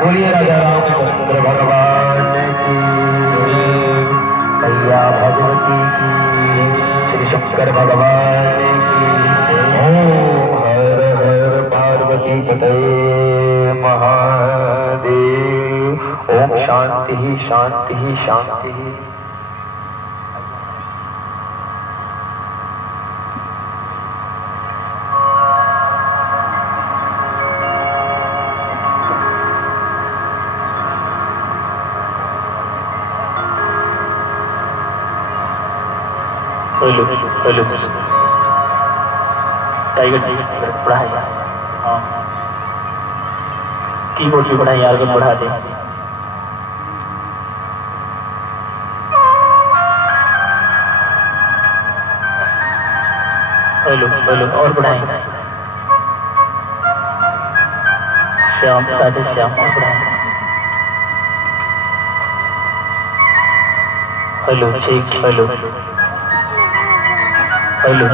बोलिए राजा रामचंद्र भगवान की, मैया भगवती की, श्री शंकर भगवान की। ओम हर हर पार्वती पते महादेव। ओम शांति ही शांति ही शांति ही। हेलो हेलो टाइगर टाइगर बढ़ाए। हाँ कीबोर्ड भी बढ़ाए यार, बढ़ा दे। हेलो हेलो और बढ़ाए। श्याम राधे श्याम और बढ़ाए। Hello check hello hello hello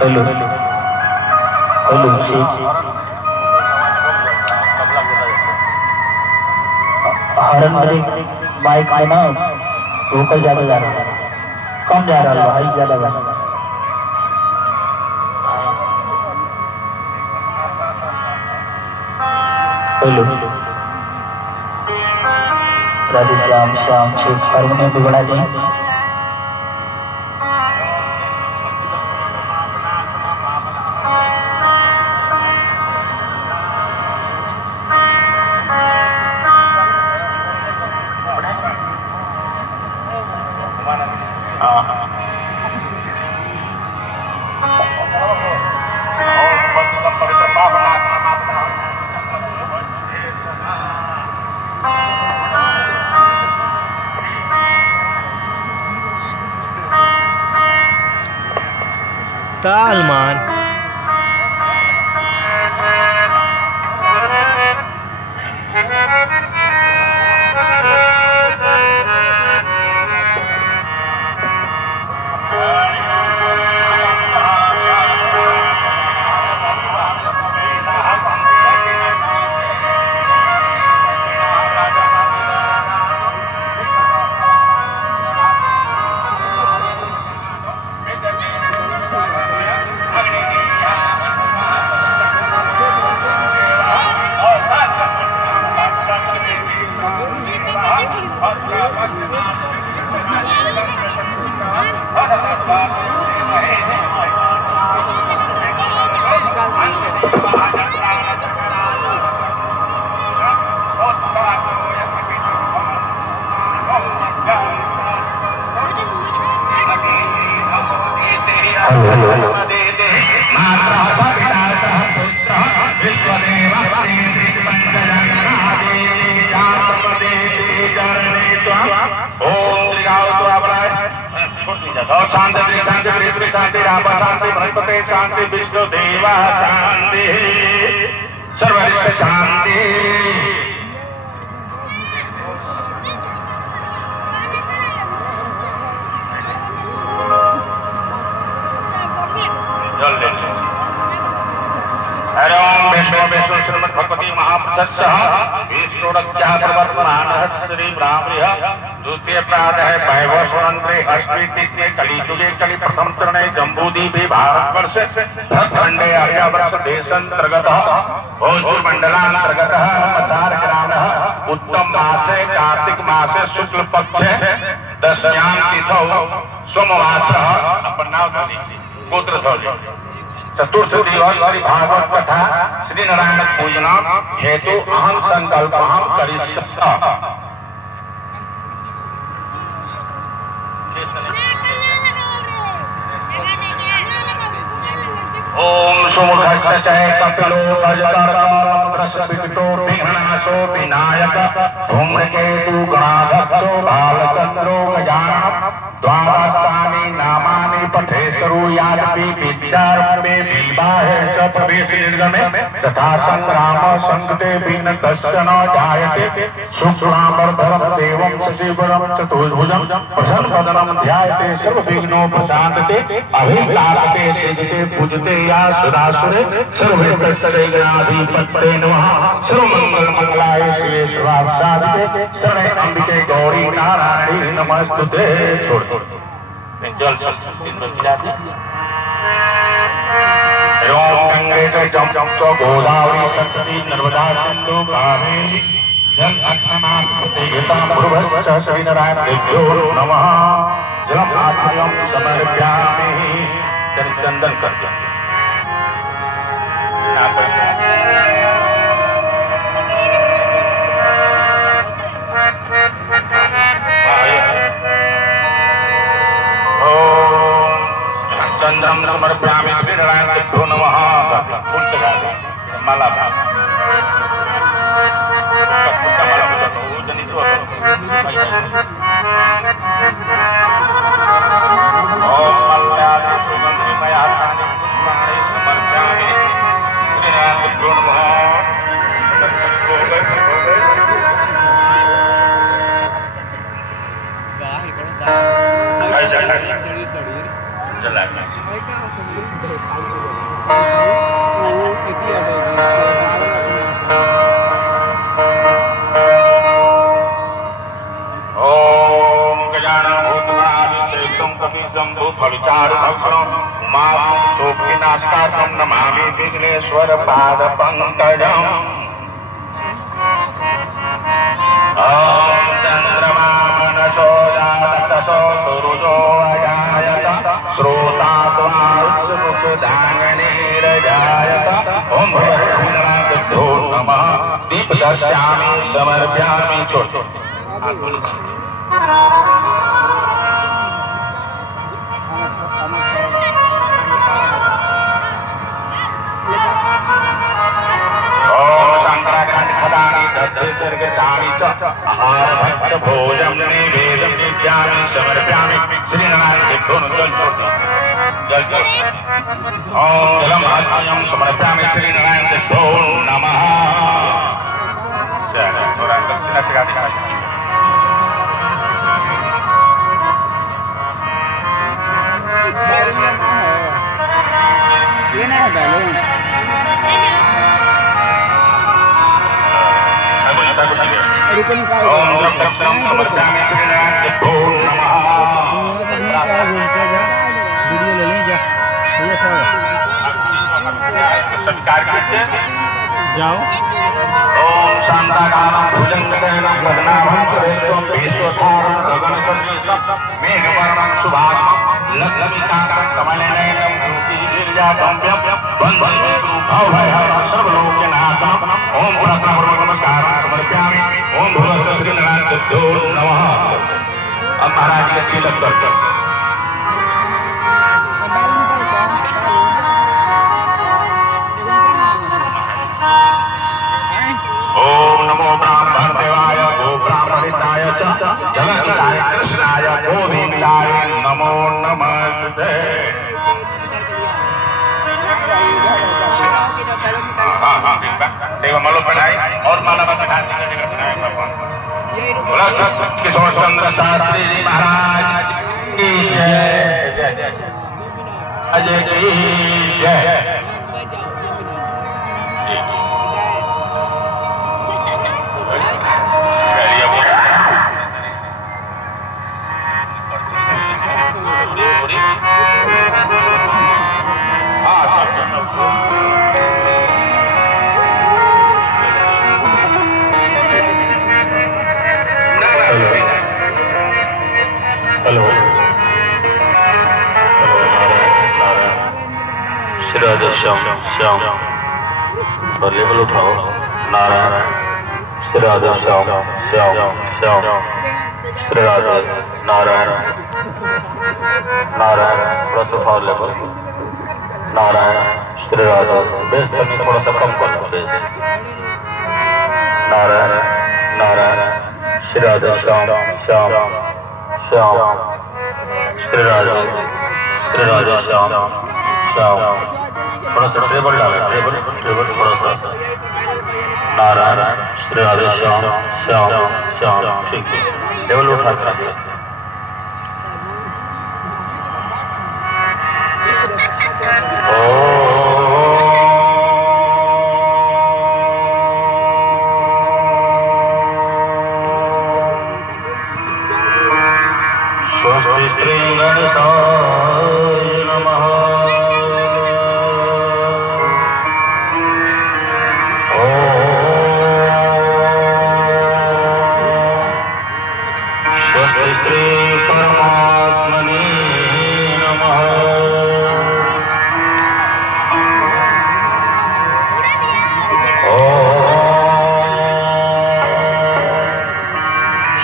hello hello hello ji. हरन वाले माइक में ना वोकल ज्यादा जा रहा है, कम जा रहा है, हाई ज्यादा जा रहा है। हेलो राधे श्याम श्याम शेख हारमोनियम भी बढ़ा दें। तालमान शांति बृहस्पति शांति विष्णु देवा शांति सर्वरिष्ठ शांति। हरि ओम विष्णु विष्णु श्रीमद् भगवती महाप्रसस्सः विष्णुरज्ञः प्रवर्तमानः श्री ब्राह्मणः द्वितीय प्रातः वैभव स्वतंत्रे अष्टमी तिथि कलियुगे कलि प्रथम चरणे जम्बूद्वीपे भारतवर्ष भरतखंडे आर्यावर्ष देशांतर्गतः भोजपुर मंडलांतर्गतः मसार ग्रामः उत्तम मासे कार्तिक मासे शुक्ल पक्षे दशम्यां तिथौ सोमवासरः गोत्र चतुर्थ दिवस श्री भागवत कथा श्री नारायण पूजना हेतु अहम संकल्प करिष्यामि। ओम सुमुखस्य च कपिलो गजकर्णो विकटो विघ्नाशो विनायक धूम्रकेतु गणाध्यक्षो बालचंद्रो गजानन द्वादशानि नामानि पठामि पठे सरूयादपि विद्यारम्भे विवाहे च प्रवेशे निर्गमे तथा संग्राम संकटे विघ्न कश्चन जायते शुक्लांबरधरं देवं शशिवरं चतुर्भुजं प्रसन्नवदनं ध्यायते सर्वविघ्नोपशान्तये अभीष्टार्थे सिद्धते पूजते या सुरासुरे सर्वभूतस्य गणाधिपतये नमः सर्वमंगलमंगलाय शिवे सर्वासाधिके शरणे अंबिके गौरी नारायणी नमस्तुते। छोड़ जल संस्कृति ओम गंगे च जम च गोदावरी सरस्वती नर्मदा सिंधु कावेरी जल अक्षनास्ते पूर्वश्च श्रीनारायण देव्यो नमः। जलम आत्मयम समर्पयामि। चंदन कर दिया चंद्रम समर्पयामि श्रीनारायण देव्यो नमः। माला ओम मल्यादि सुगंधिमयानि पुष्पाणि समर्पयामि श्रीनारायण देव्यो नमः। शोभिनाशकारकं नमामि विघ्नेश्वर पाद पंकजम्। ओम चंद्रमा मनसो जातसो सूरुजो अजायत श्रोतात्वात्सुमुखदाङ्गनीरजायत। ओम भगवद्गीतादेभ्यो नमः। दीपदर्शयामि समर्पयामि। छोड़ आहार भोजन निवेदन नित्यामि समर्पयामि श्रीनारायण देव्यो नमः। ओम जलम आत्मयम समर्पयामि श्रीनारायण देव्यो नमः। थोड़ा दक्षिणा सिखा दिया लेना है बैलून। ओम दक्षिणम समर्पयामि श्रीनारायण देव्यो नमः। वीडियो ले लें जा स्वीकार कीजिए। जाओ। ओम शांताकारं भुजंगशयनं गगनाभं सुरेशं विश्वधारं गगनसदृशं मेघवर्णं शुभांगं लक्ष्मीकान्तं कमलनयनं योगिगिरिजातम्यं वन्दे विष्णुभवभयहरं सर्वलोकनाथं। ओम प्रार्थनापूर्वक नमस्कारं समर्पयामि। ओम भूरश्च श्रीनारायण देव्यो नमः। अब महाराज के तिलक कर ओम नमो ब्राह्मण देवाय गो ब्राह्मणिताय च जगन्नाथाय कृष्णाय गोविंदाय नमो नमस्ते। देव मालो पढ़ाई और माला पढ़ाई किशोर चंद्र शास्त्री जी महाराज की जय। अजय की जय। श्याम श्याम लेवल उठाओ। नारायण श्री राधा श्याम श्याम श्याम श्री राधा नारायण नारायण थोड़ा सा उठाओ लेवल। नारायण श्री राधा बेस तक थोड़ा सा कम कर लो। नारायण नारायण श्री राधा श्याम श्याम श्याम श्री राधा श्री राधे श्याम श्याम। थोड़ा सा टेबल डाले, टेबल टेबल थोड़ा सा। नारायण श्री राधे श्याम श्याम श्याम। ठीक है, टेबल उठा कर स्वस्ति श्री गणेशाय नमः। स्वस्ति श्री परमात्मने नमः।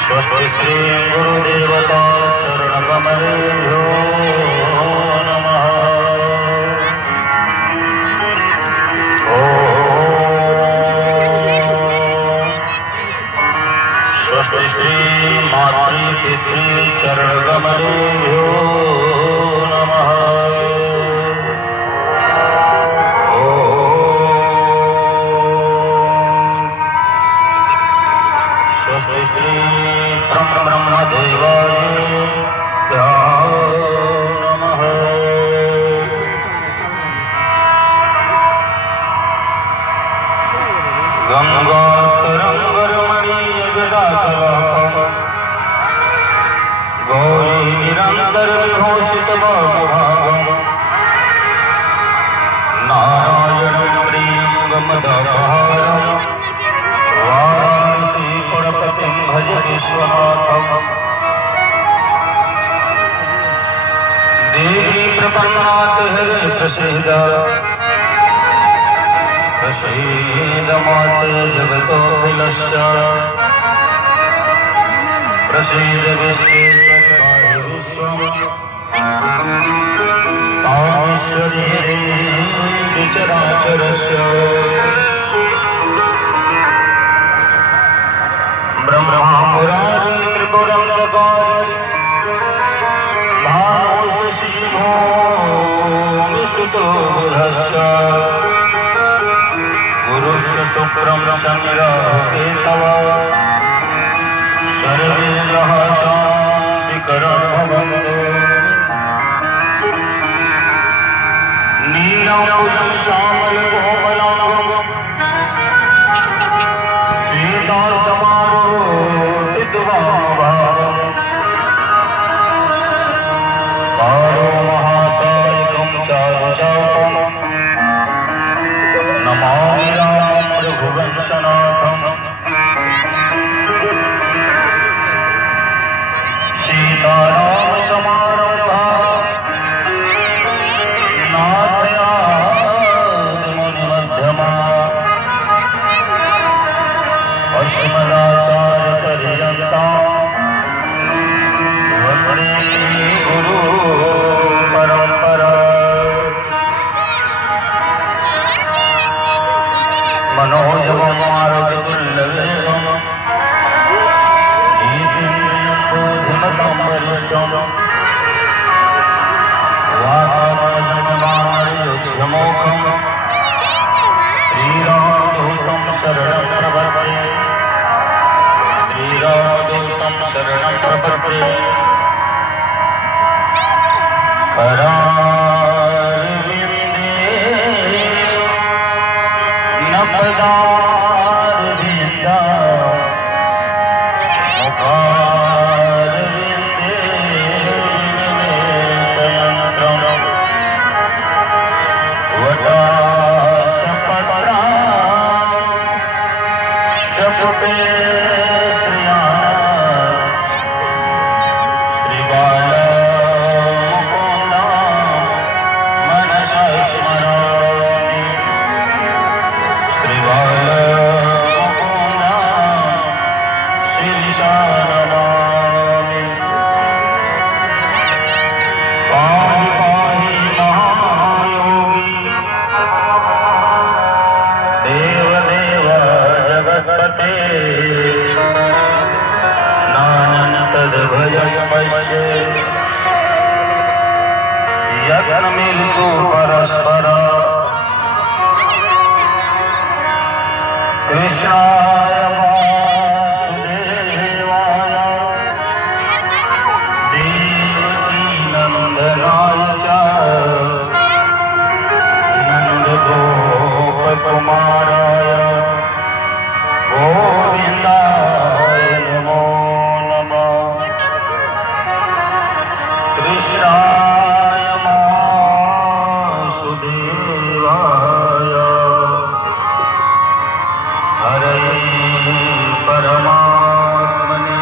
स्वस्ति श्री गुरुदेवता चरणकमलेभ्यो नमः। स्वस्ति श्री मातृपितृ चरणकमलेभ्यो नमः। स्वस्ति श्री ब्रह्मदेवाय नमः। गंगातरंगरमणीय जटाकलापम् गौरी निरंतर विभूषित भागम् नारायणं प्रियंगमदापहारम् वाराणसीपुरपतिं भज विश्वनाथम्। देवी प्रपन्नात् हरे प्रसीद प्रसीद माते जगतोऽखिलस्य प्रसीद विश्वेश्वराय विश्वम् कामेश्वरी देवी चराचरस्य ब्रह्मा मुरारी त्रिपुरं जगारि भानुषिभो विसुतो बुधस्य गुरुस्य शुक्रं संग्राहे तव सर्वे नः शान्तिकरं भवन्तु। नीलाम्बुजं श्यामलकोमलाङ्गं श्वेतासमारोपितवामभागम् पारो महासायकं चारुचापम् नमामि रामं रघुवंशनाथम्। सीताराम समारम्भाम् नाथयादिमुनिमध्यमाम् अस्मदाचार्यपर्यन्ताम् वन्दे गुरु परम्परा। मनोजवं मारुततुल्यवेगं गीतेन्द्रियं बोधिमतं वरिष्ठं वातावरणमार्योग्यमोघं श्रीरामदूतं शरणं प्रपद्ये। श्रीरामदूतं शरणं प्रपद्ये। करारविन्दे नपदारविन्दा मुखारविन्दे निवेशयन्त्रं वटासपत्रा शपुते श्रिया श्रीबालमुकुन्दा मनसा स्मरामि। श्रीबालमुकुन्दा शिरसा नमामि। पाहि पाहि महायोगी देवदेव जगत्पते नानन्तद्भयं पश्ये यत्न मिलितु परस्पर कृष्णाय वासुदेवाय देवकी नंदनाय च नंदगोपकुमाराय गोविन्दाय नमो नमः। कृष्णाय वासुदेवाय हरे परमात्मने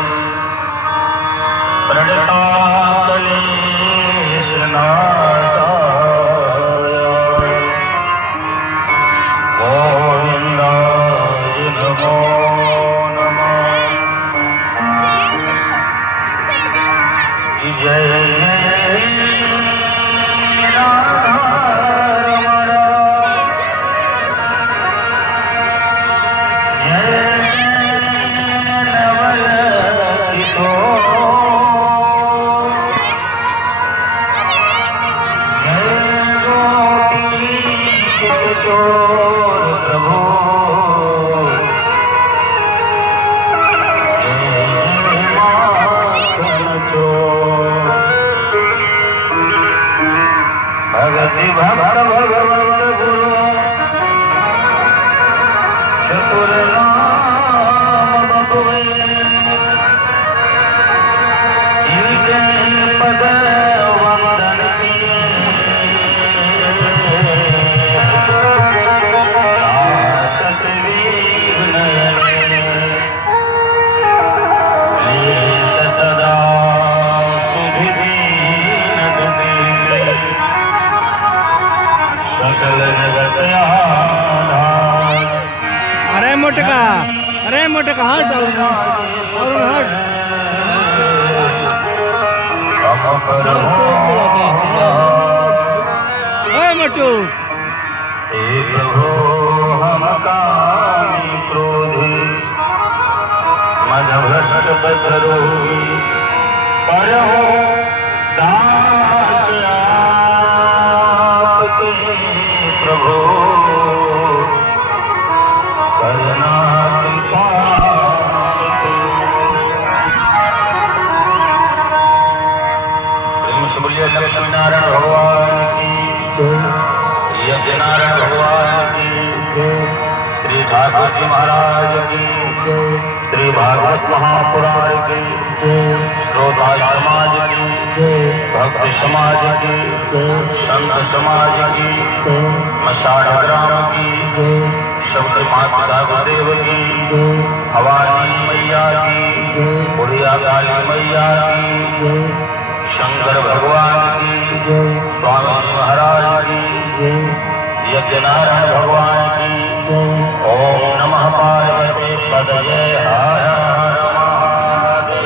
प्रणताक्लेशनाशाय गोविन्दाय नमो नमः। जय जय राधा रमण भगति भक्त भगवंत गुरु चतुर नाम बपुए इनके पद वंदन किए सतवीर नयने लील सदा सुधीन दुबीले सकल जगत आधार। अरे मोटका हट और हट मोटू हे प्रभु हम कामी क्रोधी मदभ्रष्ट बदरोगी पर हो दास आपके प्रभु करना कृपा। बोलिए लक्ष्मी नारायण भगवान की यज्ञ नारायण भगवान की श्री ठाकुर जी महाराज की श्री भागवत महापुराण की श्रोता समाज की भक्त समाज की संत समाज की मशाढ़ ग्राम की शब्द माता गुरुदेव की भवानी मैया की बुढ़िया काली मैया की शंकर भगवान की स्वामी महाराज की यज्ञ नारायण भगवान की ओम नमः पार्वती पदये हर हर महादेव।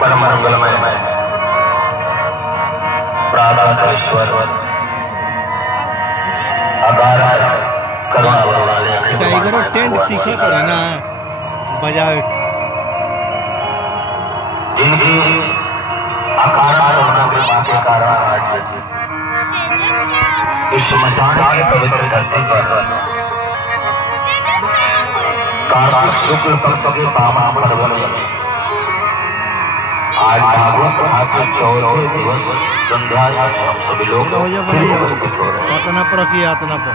परम मंगलमय प्राणेश्वर अगार करुणा वाले टाइगर टेंट सीखे करे ना बजावे जिनकी अकारण होने के माथे कारण आज इस श्मशान की पवित्र धरती पर कार्तिक शुक्ल पक्ष के पावन पर्व में आज भागवत कथा के 14वें दिवस संध्या समय हम सभी लोग उपस्थित हो रहे हैं। आतना पर की आतना पर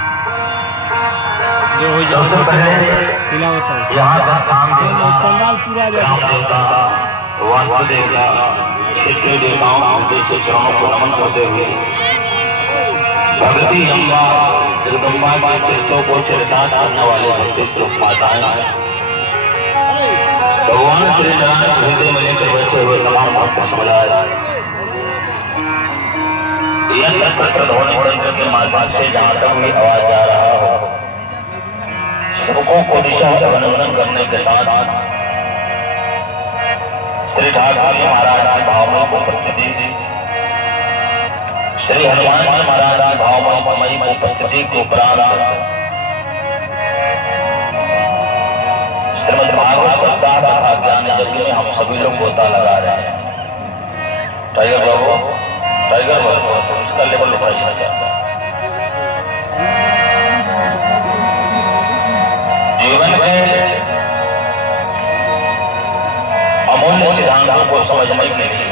जो हो सबसे पहले तिलावत यहाँ का स्थान देवता पंडाल पूरा राम देवता वास्तु देवता क्षेत्रीय देवताओं के उद्देश्य चरणों को नमन करते हुए भगवती अम्बा जगदम्बा के चित्रों को चरितार्थ करने वाले भक्ति स्वरूप माताएं भगवान श्री नारायण हृदय में लेकर बैठे हुए तमाम भक्त समुदाय होने के माध्यम से जहाँ तक भी आवाज जा रहा हो सबको को दिशा अभिनंदन करने के साथ श्री ठाकुर जी महाराज की भावनाओं को उपस्थिति श्री हनुमान जी महाराज की भावमयी उपस्थिति को उपरांत श्रीमद् भागवत सप्ताह तथा ज्ञान यज्ञ में हम सभी लोग गोता लगा रहे हैं। टाइगर बाबू इसका लेवल उठाइए इसका। जीवन के अमूल्य सिद्धांतों को समझने के लिए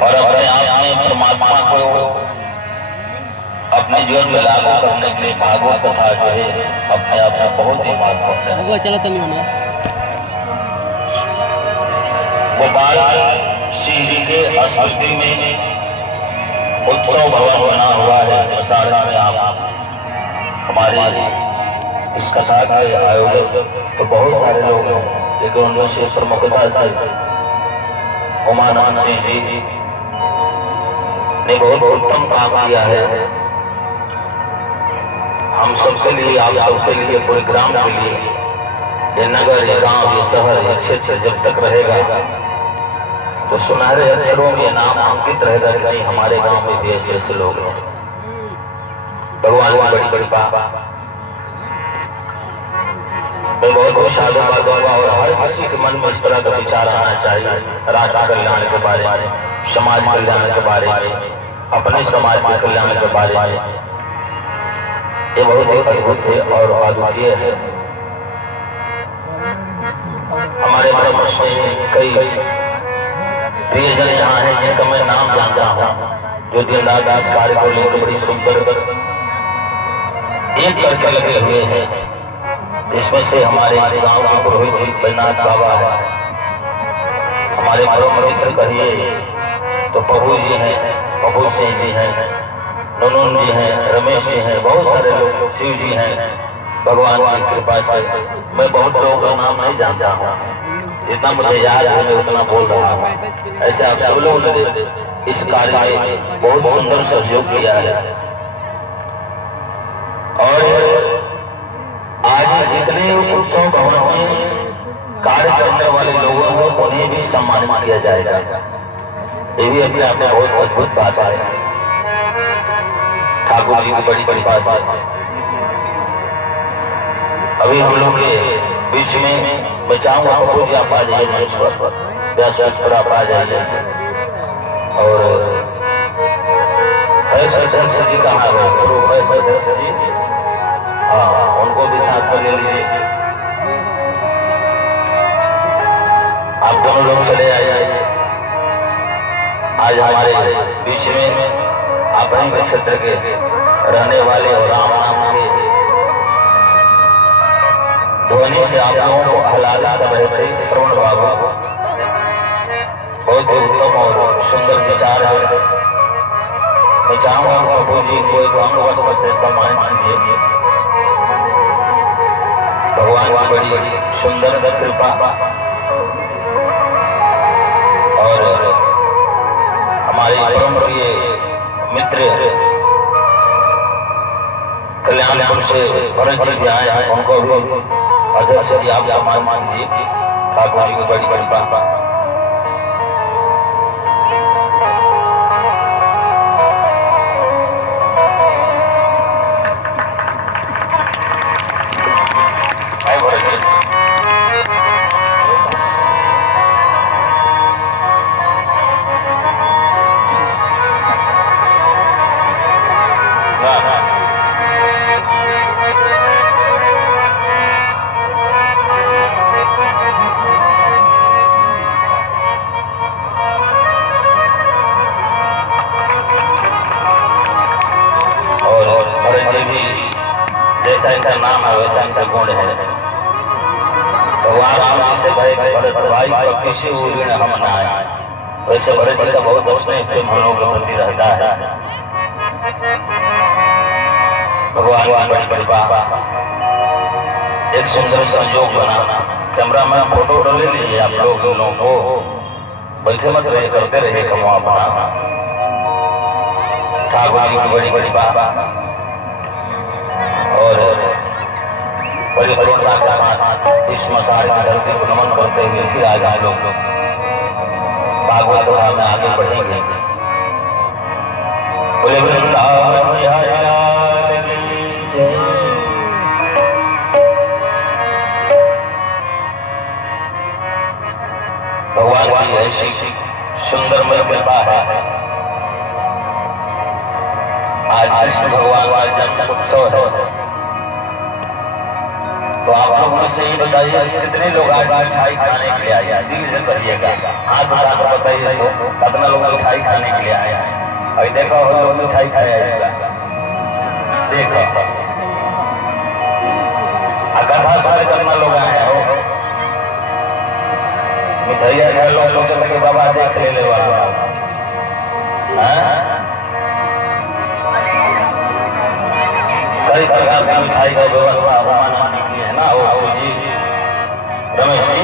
और अपने आप में परमात्मा को अपने जीवन में लागू करने के लिए भागवत कथा जो है अपने आप में बहुत ही महत्वपूर्ण है। चलो तो नहीं होना। गोपाल सिंह जी के स्मृति में उत्सव भवन बना हुआ है प्रसारण में। आप हमारे इस कथा के आयोजक तो बहुत सारे लोग हैं, लेकिन उनमें से प्रमुखता से उमानंद सिंह जी ने बहुत उत्तम काम किया है। हम सबके लिए, आप सबके लिए, पूरे ग्राम के लिए, ये नगर, ये गांव, ये शहर, ये क्षेत्र जब तक रहेगा तो सुनहरे अक्षरों में नाम अंकित रहेगा कि नहीं हमारे गांव में भी ऐसे ऐसे लोग हैं। भगवान की बड़ी बड़ी बात मैं बहुत बहुत साधुवाद दूंगा और हर किसी के मन में इस तरह का विचार आना चाहिए, राष्ट्र कल्याण के बारे में, समाज कल्याण के बारे में, अपने समाज के कल्याण के बारे में। ये बहुत ही अद्भुत है और अद्वितीय है। हमारे परम में कई प्रियजन यहाँ हैं जिनका मैं नाम जानता हूँ, जो दिन रात इस कार्य को लेकर बड़ी सुंदर एक करके लगे हुए हैं। इसमें से हमारे इस गांव के पुरोहित जी बैनाथ बाबा है, हमारे परम मित्र कहिए तो प्रभु जी हैं, प्रभु सिंह जी हैं, नूनून जी हैं, रमेश जी हैं, बहुत सारे लोग, शिव जी हैं। भगवान की कृपा से मैं बहुत लोगों का नाम नहीं जानता हूँ, जितना मुझे याद है मैं उतना बोल रहा हूँ। ऐसे आप सब लोगों ने इस कार्य में बहुत सुंदर सहयोग किया है और आज जितने उत्सव भवन में कार्य करने वाले लोगों को उन्हें भी सम्मानित किया जाएगा। ये भी अपने आप में बहुत अद्भुत बात है। ठाकुर जी की बड़ी बड़ी बात है। अभी हम लोग के बीच में मैं चाहूंगा प्रभु जी आप आ जाइए मंच पर, व्यास पर आप आ जाइए और अध्यक्ष जी कहाँ है? अध्यक्ष जी, हाँ उनको भी सांस पर ले लीजिए। आप दोनों लोग चले आइए। आज हमारे बीच में आप के क्षेत्र के रहने वाले और राम नाम के ध्वनि से आप लोगों को हलाला कर रहे थे श्रवण बाबू, बहुत ही उत्तम और सुंदर विचार है। मैं चाहूंगा प्रभु जी को एक अंग से सम्मान कीजिए। भगवान की बड़ी सुंदर कृपा और हमारे परम प्रिय मित्र कल्याणपुर से भरत जी भी आए हैं, उनको भी अध्यक्ष जी आप सम्मान कीजिए। ठाकुर जी की बड़ी कृपा ऐसा नाम है वैसा इनका गुण है। भगवान राम से भाई किसी ऋण हम न आए, वैसे भरत जी का बहुत स्नेह प्रेम हम लोगों के प्रति रहता है। भगवान की बड़ी कृपा एक सुंदर संयोग बना। कैमरा में फोटो ले लीजिए आप लोगों को, बैठे मत रहे, करते रहे कम अपना। ठाकुर जी की बड़ी बड़ी बात और बड़ी प्रसन्नता के साथ इस मसाल की धरती को नमन करते हुए फिर आज हम लोग भागवत कथा में आगे बढ़ेंगे। बोले वृंदावन बिहारी लाल की जय। भगवान की ऐसी सुंदरमय कृपा है। आज कृष्ण भगवान का जन्म उत्सव है, तो आप लोग मुझसे ये बताइए कितने लोग आज मिठाई खाने के लिए आए? दिल से करिएगा, हाथ उठा कर बताइए तो कितना लोग मिठाई खाने के लिए आए हैं। अभी देखो लोग मिठाई खाया जाएगा, देखो कथा सारे कितना लोग आए हो मिठाइया खा लोग सोचते कि बाबा देख ले वाला कई प्रकार की मिठाई का व्यवस्था बनाने के लिए है ना। वो जी रमेश जी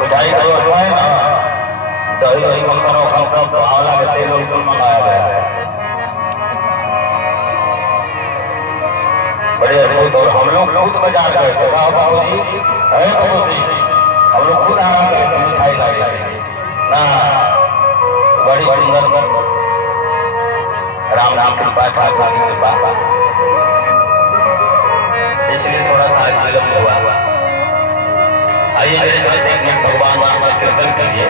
मिठाई का व्यवस्था है ना, दही वही मक्खन सब आंवला के तेल बिल्कुल मंगाया गया है, बड़े अद्भुत। और हम लोग खुद बाजार गए थे, बाबू जी है बाबू जी, हम लोग खुद आना गए थे मिठाई लाए ना, बड़ी सुंदर राम नाम कृपा ठाकुर की कृपा, इसलिए थोड़ा सा विलंब हुआ। आइए मेरे साथ एक मिनट भगवान नाम का कीर्तन करिए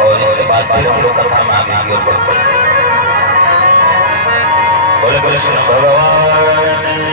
और इसके बाद फिर हम लोग कथा में आगे की ओर बढ़ते हैं। बोले कृष्ण भगवान